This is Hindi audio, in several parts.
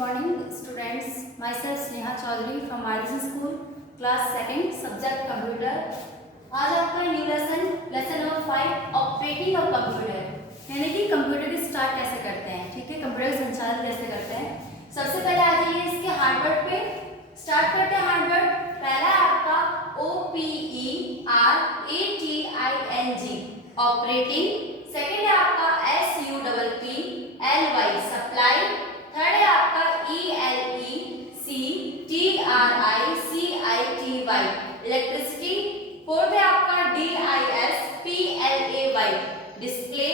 morning, students. Myself Sneha Chaudhary from Martin School, class second, subject computer. आज आपका new lesson number 5 operating of computer, यानी कि कंप्यूटर की स्टार्ट कैसे करते हैं। ठीक है, कंप्यूटर का संचालन कैसे करते हैं। सबसे पहले आ जाइए इसके हार्डवर्ड पे। स्टार्ट करते हैं हार्डवर्ड। पहला है आपका OPERATING ऑपरेटिंग। सेकेंड है आपका SUPPLY सप्लाई। थर्ड है आपका ELECTRICITY इलेक्ट्रिसिटी। फोर्थ है आपका DISPLAY डिस्प्ले।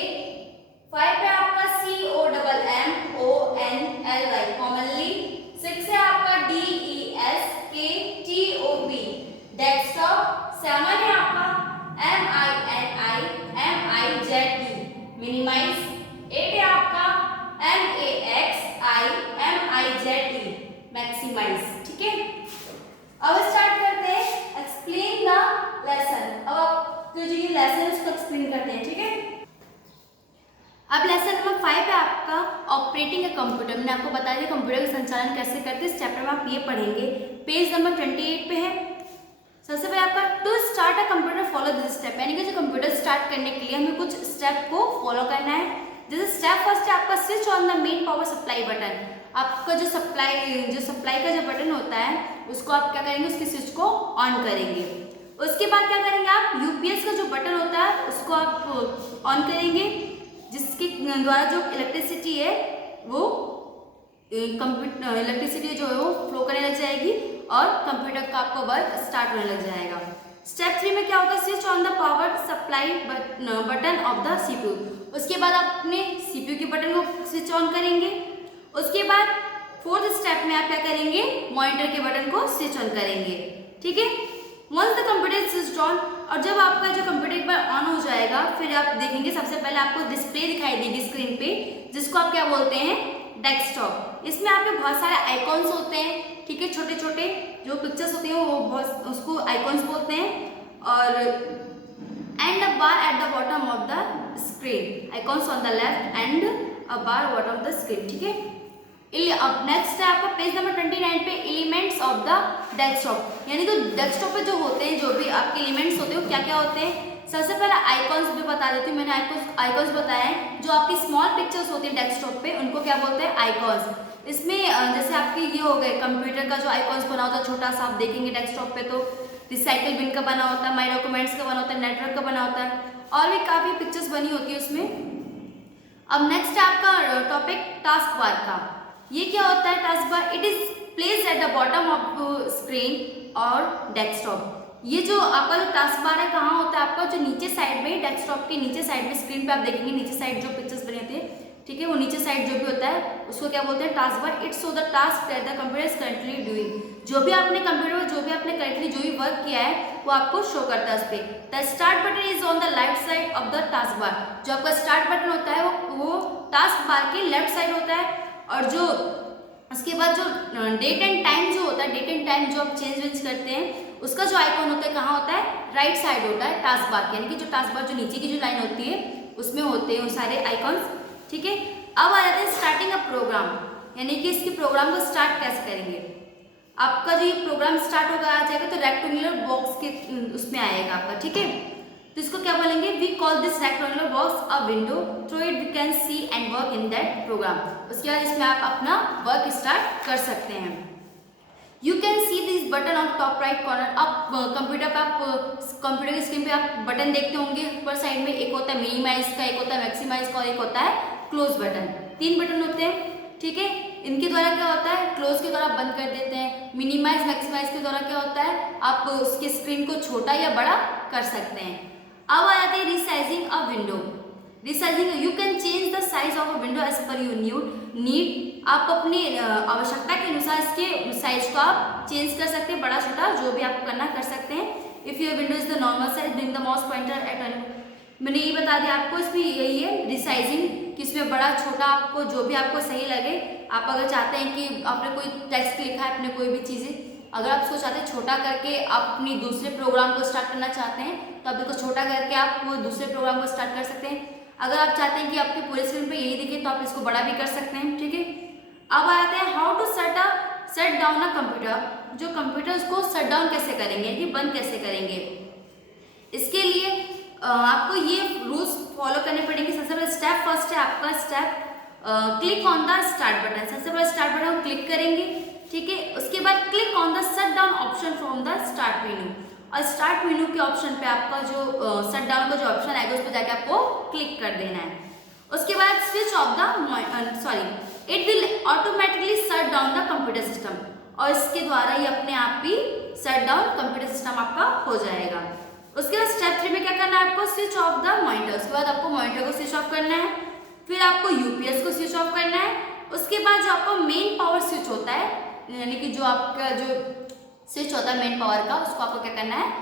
फाइव है आपका COMMONLY कॉमनली। सिक्स है आपका DESKTOP डेस्कटॉप। सेवन है आपका MINIZE मिनिमाइज। एट है आपका MAXIMIZE मैक्सिमाइज। ठीक है, अब स्टार्ट करते हैं एक्सप्लेन द लेसन। अब आप जो ये लेसन है उसको एक्सप्लेन करते हैं। ठीक है, अब लेसन नंबर 5 है आपका ऑपरेटिंग ए कंप्यूटर। मैंने आपको बताया था कंप्यूटर का संचालन कैसे करते हैं। इस चैप्टर में आप ये पढ़ेंगे। पेज नंबर 28 पे है। सबसे पहले आपका to start a computer follow this step, यानी कि जो कंप्यूटर स्टार्ट करने के लिए हमें कुछ स्टेप को फॉलो करना है। जैसे स्टेप फर्स्ट है आपका switch on the main power supply button. आपका जो सप्लाई का जो बटन होता है उसको आप क्या करेंगे, उसके स्विच को ऑन करेंगे। उसके बाद क्या करेंगे आप यूपीएस का जो बटन होता है उसको आप ऑन करेंगे, जिसके द्वारा जो इलेक्ट्रिसिटी है वो इलेक्ट्रिसिटी जो है वो फ्लो करने लग जाएगी और कंप्यूटर का आपको वर्क स्टार्ट होने लग जाएगा। स्टेप 3 में क्या होगा, switch on the power supply button of the CPU. उसके बाद आप अपने सीपीयू के बटन को स्विच ऑन करेंगे। उसके बाद फोर्थ स्टेप में आप क्या करेंगे, मॉनिटर के बटन को स्विच ऑन करेंगे। ठीक है, once the computer switch on, और जब आपका जो कंप्यूटर एक बार ऑन हो जाएगा फिर आप देखेंगे सबसे पहले आपको डिस्प्ले दिखाई देगी स्क्रीन पे, जिसको आप क्या बोलते हैं, डेस्कटॉप। इसमें आपके बहुत सारे आइकॉन्स होते हैं। ठीक है, छोटे छोटे जो पिक्चर्स होती हैं वो बहुत उसको आइकॉन्स बोलते हैं। और and a bar at the bottom of the screen, icons on the left and a bar bottom of the screen. ठीक है, अब नेक्स्ट है आपका पेज नंबर 29 पे एलिमेंट्स ऑफ द डेस्कटॉप, यानी कि डेस्कटॉप पे जो होते हैं, जो भी आपके एलिमेंट्स होते हैं वो क्या क्या होते हैं। सबसे पहले आइकॉन्स भी बता देती हूँ। मैंने आइकॉन्स बताया है। जो आपकी स्मॉल पिक्चर्स होती है डेस्कटॉप पे उनको क्या बोलते हैं, आइकॉन्स। इसमें जैसे आपके ये हो गए कंप्यूटर का जो आइकॉन्स बना होता है छोटा सा, आप देखेंगे डेस्कटॉप पे तो रिसाइकिल बिन का बना होता है, माई डॉक्यूमेंट्स का बना होता है, नेटवर्क का बना होता है, और भी काफ़ी पिक्चर्स बनी होती है उसमें। अब नेक्स्ट है आपका टॉपिक टास्क बार का। ये क्या होता है task bar, it is placed at the bottom of screen और डेस्कटॉप। ये जो आपका जो टास्क बार है कहाँ होता है, आपका जो नीचे साइड में, डेस्कटॉप के नीचे साइड में स्क्रीन पे आप देखेंगे नीचे साइड जो पिक्चर्स बनी होती है। ठीक है, वो नीचे साइड जो भी होता है उसको क्या बोलते हैं, task bar. It's show the task that the computer is currently doing. जो भी आपने कंप्यूटर में जो भी आपने करंटली जो भी वर्क किया है वो आपको शो करता है उस पर। The start button is on the left side of the task bar. जो आपका स्टार्ट बटन होता है वो टास्क बार के लेफ्ट साइड होता है। और जो उसके बाद जो डेट एंड टाइम जो होता है, डेट एंड टाइम जो आप चेंज करते हैं उसका जो आइकॉन होता है कहाँ होता है, राइट साइड होता है टास्क बार के, यानी कि जो टास्क बार जो नीचे की जो लाइन होती है उसमें होते हैं वो सारे आइकॉन्स। ठीक है, अब आ जाते हैं स्टार्टिंग अ प्रोग्राम, यानी कि इसके प्रोग्राम को स्टार्ट कैसे करेंगे। आपका जो ये प्रोग्राम स्टार्ट होगा आ जाएगा तो रेक्टेंगुलर बॉक्स के उसमें आएगा आपका। ठीक है, तो इसको क्या बोलेंगे, we call this rectangular box a window, through it we can see and work in that program. उसके बाद इसमें आप अपना वर्क स्टार्ट कर सकते हैं। You can see this button on top right corner. आप कंप्यूटर पे आप कंप्यूटर की स्क्रीन पे आप बटन देखते होंगे ऊपर साइड में, एक होता है मिनिमाइज का, एक होता है मैक्सिमाइज का और एक होता है क्लोज बटन। 3 बटन होते हैं। ठीक है, इनके द्वारा क्या होता है, क्लोज के द्वारा बंद कर देते हैं, मिनिमाइज मैक्सिमाइज के द्वारा क्या होता है आप उसकी स्क्रीन को छोटा या बड़ा कर सकते हैं। अब आ जाते हैं resizing a window. Resizing, you can change the size of a window as per your need. आप अपनी आवश्यकता के अनुसार इसके साइज को आप चेंज कर सकते हैं, बड़ा छोटा जो भी आपको करना कर सकते हैं। If your window is the normal size bring the mouse pointer at. मैंने ये बता दिया आपको, इसमें यही है रिसाइजिंग कि इसमें बड़ा छोटा आपको जो भी आपको सही लगे। आप अगर चाहते हैं कि आपने कोई टेक्स्ट लिखा है, आपने कोई भी चीज़ें अगर आप इसको चाहते हैं छोटा करके आप अपनी दूसरे प्रोग्राम को स्टार्ट करना चाहते हैं तो आप इसको छोटा करके आप वो दूसरे प्रोग्राम को स्टार्ट कर सकते हैं। अगर आप चाहते हैं कि आपके पूरे स्क्रीन पे यही दिखे तो आप इसको बड़ा भी कर सकते हैं। ठीक है, अब आते हैं how to shut down a computer, जो कंप्यूटर उसको शट डाउन कैसे करेंगे, कि बंद कैसे करेंगे। इसके लिए आपको ये रूल्स फॉलो करने पड़ेंगे। सबसे पहले स्टेप फर्स्ट है आपका step click on the start button. सबसे पहले स्टार्ट बटन को क्लिक करेंगे, ठीक है। उसके बाद click on the shut down option from the start menu, और स्टार्ट मेन्यू के ऑप्शन पे आपका जो शट डाउन का जो ऑप्शन आएगा उस पर जाके आपको क्लिक कर देना है। उसके बाद switch off the it will automatically shut down the computer system, और इसके द्वारा ये अपने आप ही शट डाउन कंप्यूटर सिस्टम आपका हो जाएगा। उसके बाद स्टेप 3 में क्या करना है आपको, स्विच ऑफ द मॉनिटर। उसके बाद आपको मॉनिटर को स्विच ऑफ करना है, फिर आपको यूपीएस को स्विच ऑफ करना है। उसके बाद जो आपका मेन पावर स्विच होता है, यानी कि जो आपका जो स्विच होता है मेन पावर का, उसको आपको क्या करना है,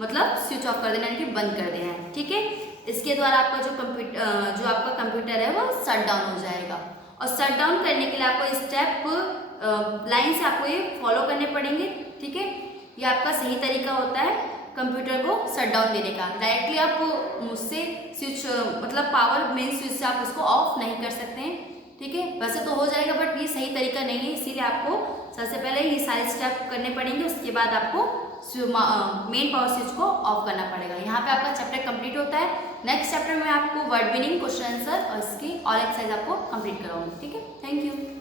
मतलब स्विच ऑफ कर देना, यानी कि बंद कर देना है, ठीक है। इसके द्वारा आपका जो आपका कंप्यूटर है वो शट डाउन हो जाएगा। और शट डाउन करने के लिए आपको स्टेप लाइन से आपको ये फॉलो करने पड़ेंगे, ठीक है। ये आपका सही तरीका होता है कंप्यूटर को शट डाउन देने का। डायरेक्टली आप मुझसे स्विच मतलब पावर मेन स्विच से आप उसको ऑफ नहीं कर सकते हैं, ठीक है। वैसे तो हो जाएगा बट ये सही तरीका नहीं है, इसीलिए आपको सबसे पहले ये सारे स्टेप करने पड़ेंगे। उसके बाद आपको मेन पावर स्विच को ऑफ करना पड़ेगा। यहाँ पे आपका चैप्टर कंप्लीट होता है। नेक्स्ट चैप्टर में आपको वर्ड मीनिंग, क्वेश्चन आंसर और इसकी और एक्सरसाइज आपको कंप्लीट कराऊंगी, ठीक है। Thank you.